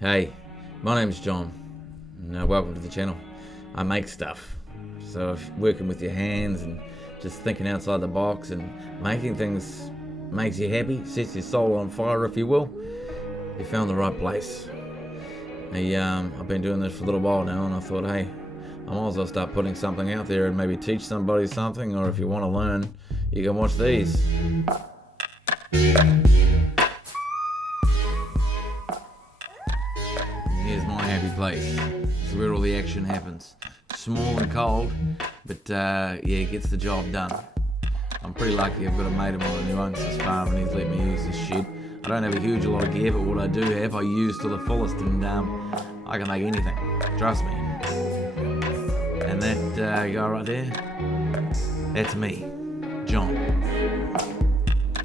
Hey, my name's John. Welcome to the channel. I make stuff. So if working with your hands and just thinking outside the box and making things makes you happy, sets your soul on fire, if you will, you found the right place. I've been doing this for a little while now, and I thought, hey, I might as well start putting something out there and maybe teach somebody something, or if you want to learn, you can watch these. Here's my happy place. This is where all the action happens. Small and cold, but it gets the job done. I'm pretty lucky. I've got a mate of mine who owns this farm and he's let me use this shed. I don't have a lot of gear, but what I do have, I use to the fullest, and I can make anything. Trust me. And that guy right there, that's me, John.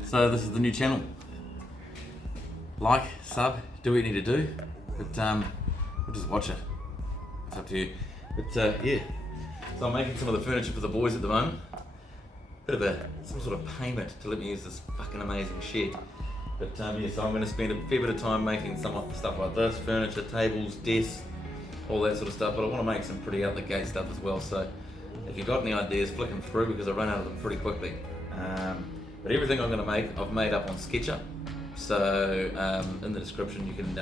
So this is the new channel. Like, sub, do what you need to do, but we'll just watch it. It's up to you. But so I'm making some of the furniture for the boys at the moment. Bit of some sort of payment to let me use this fucking amazing shed. But so I'm going to spend a fair bit of time making some stuff like this, furniture, tables, desks, all that sort of stuff. But I want to make some pretty out the gate stuff as well. So if you've got any ideas, flick them through because I run out of them pretty quickly. But everything I'm going to make, I've made up on SketchUp. So in the description you can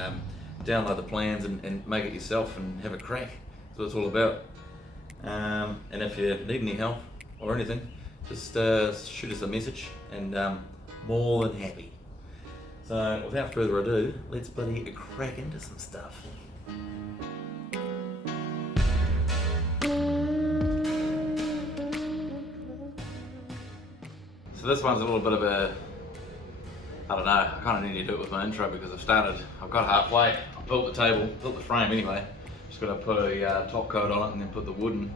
download the plans and make it yourself and have a crack. That's what it's all about. And if you need any help or anything, just shoot us a message, and more than happy. So without further ado, let's bloody crack into some stuff. So this one's a little bit of a, I don't know, I kind of need to do it with my intro because I've got halfway. I built the table, built the frame anyway. Just got to put a top coat on it and then put the wood in.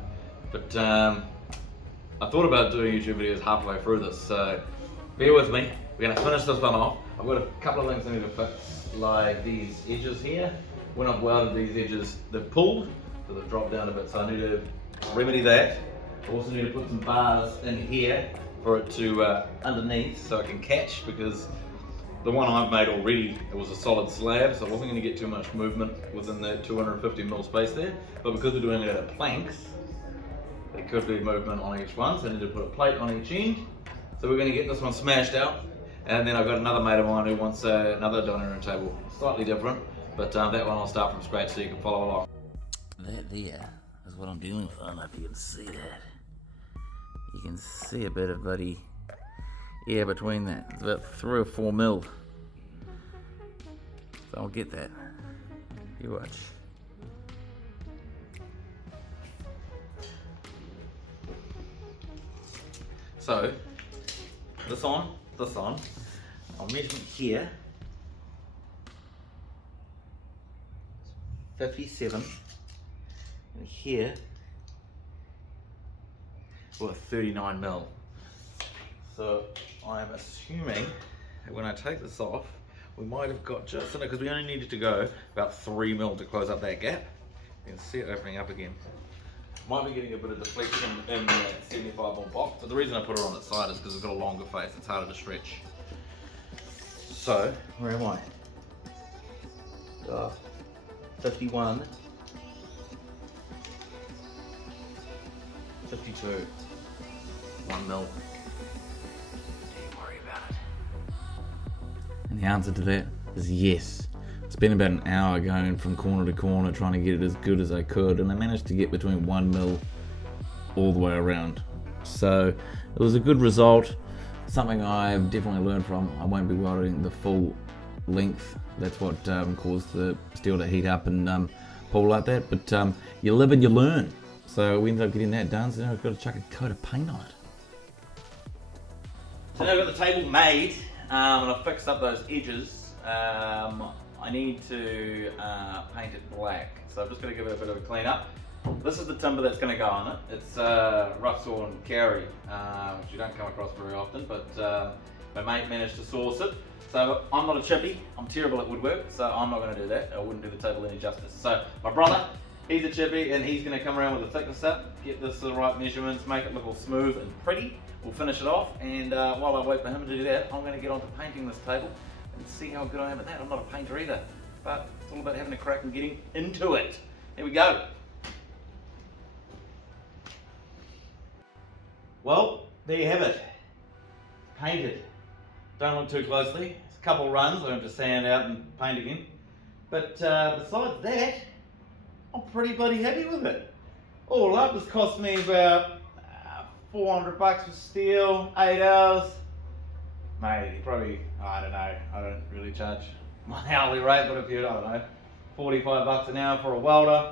But I thought about doing YouTube videos halfway through this, so bear with me. We're going to finish this one off. I've got a couple of things I need to fix, like these edges here. When I've welded these edges, they've pulled, so they've dropped down a bit, so I need to remedy that. I also need to put some bars in here for it to underneath so it can catch, because the one I've made already, it was a solid slab, so I wasn't going to get too much movement within that 250mm space there. But because we're doing it out of planks, there could be movement on each one, so I need to put a plate on each end. So we're going to get this one smashed out, and then I've got another mate of mine who wants another dining room table, slightly different, but that one I'll start from scratch so you can follow along. That there is what I'm dealing with. I don't know if you can see that. You can see a bit of bloody air between that. It's about 3 or 4 mil. So I'll get that. You watch. So, this on, I'll measurement here, 57, and here, well, 39 mil. So I'm assuming that when I take this off, we might have got just enough, because we only needed to go about 3 mil to close up that gap. You can see it opening up again. Might be getting a bit of deflection in the 75mm box, but the reason I put it on its side is because it's got a longer face, it's harder to stretch. So, where am I? 51, 52, 1 mil. Don't worry about it. And the answer to that is yes. I spent about an hour going from corner to corner trying to get it as good as I could, and I managed to get between 1 mil all the way around. So it was a good result, something I've definitely learned from. I won't be welding the full length. That's what caused the steel to heat up and pull like that, but you live and you learn. So we ended up getting that done, so now we've got to chuck a coat of paint on it. So now I've got the table made, and I've fixed up those edges. I need to paint it black, so I'm just going to give it a bit of a clean up. This is the timber that's going to go on it. It's Rough-sawn Kauri, which you don't come across very often, but my mate managed to source it. So I'm not a chippy, I'm terrible at woodwork, so I'm not going to do that. I wouldn't do the table any justice. So my brother, he's a chippy, and he's going to come around with the thickness up, get this to the right measurements, make it look all smooth and pretty. We'll finish it off, and while I wait for him to do that, I'm going to get on to painting this table and see how good I am at that. I'm not a painter either, but it's all about having a crack and getting into it. Here we go. Well, there you have it. Painted. Don't look too closely. It's a couple runs. I have to sand out and paint again. But besides that, I'm pretty bloody happy with it. All up, it's cost me about $400 for steel, 8 hours. Maybe, probably, I don't know. I don't really charge my hourly rate, but if you, I don't know, $45 an hour for a welder,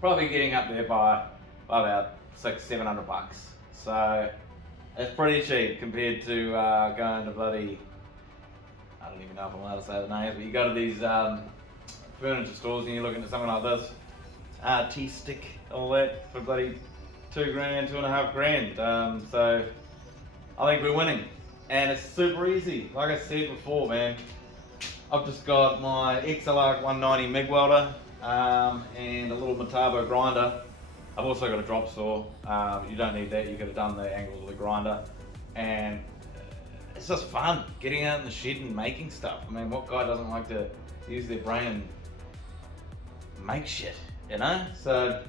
probably getting up there by about $600-700. So it's pretty cheap compared to going to bloody, I don't even know if I'm allowed to say the names, but you go to these furniture stores and you're looking at something like this, T-stick, all that for bloody $2 grand, $2.5 grand. So I think we're winning, and it's super easy. Like I said before, man, I've just got my XLR 190 MIG welder and a little Metabo grinder. I've also got a drop saw. You don't need that, you could have done the angles of the grinder. And it's just fun getting out in the shed and making stuff. I mean, what guy doesn't like to use their brain and make shit, you know? So,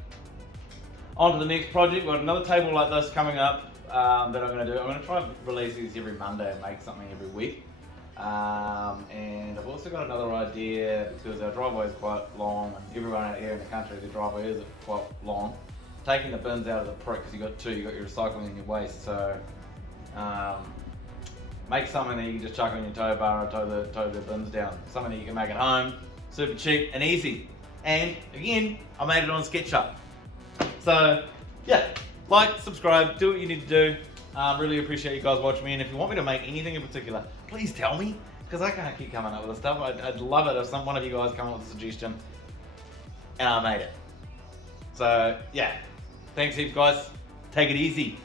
on to the next project. We've got another table like this coming up that I'm going to do. I'm going to try and release these every Monday and make something every week. And I've also got another idea, because our driveway is quite long, and everyone out here in the country, their driveway is quite long. Taking the bins out of the prick, because you've got two, you've got your recycling and your waste. So make something that you can just chuck on your tow bar or tow the bins down. Something that you can make at home, super cheap and easy. And again, I made it on SketchUp. So yeah, like, subscribe, do what you need to do. Really appreciate you guys watching me, and if you want me to make anything in particular, please tell me, because I can't keep coming up with this stuff. I'd love it if one of you guys come up with a suggestion and I made it. So yeah, thanks heaps guys, take it easy.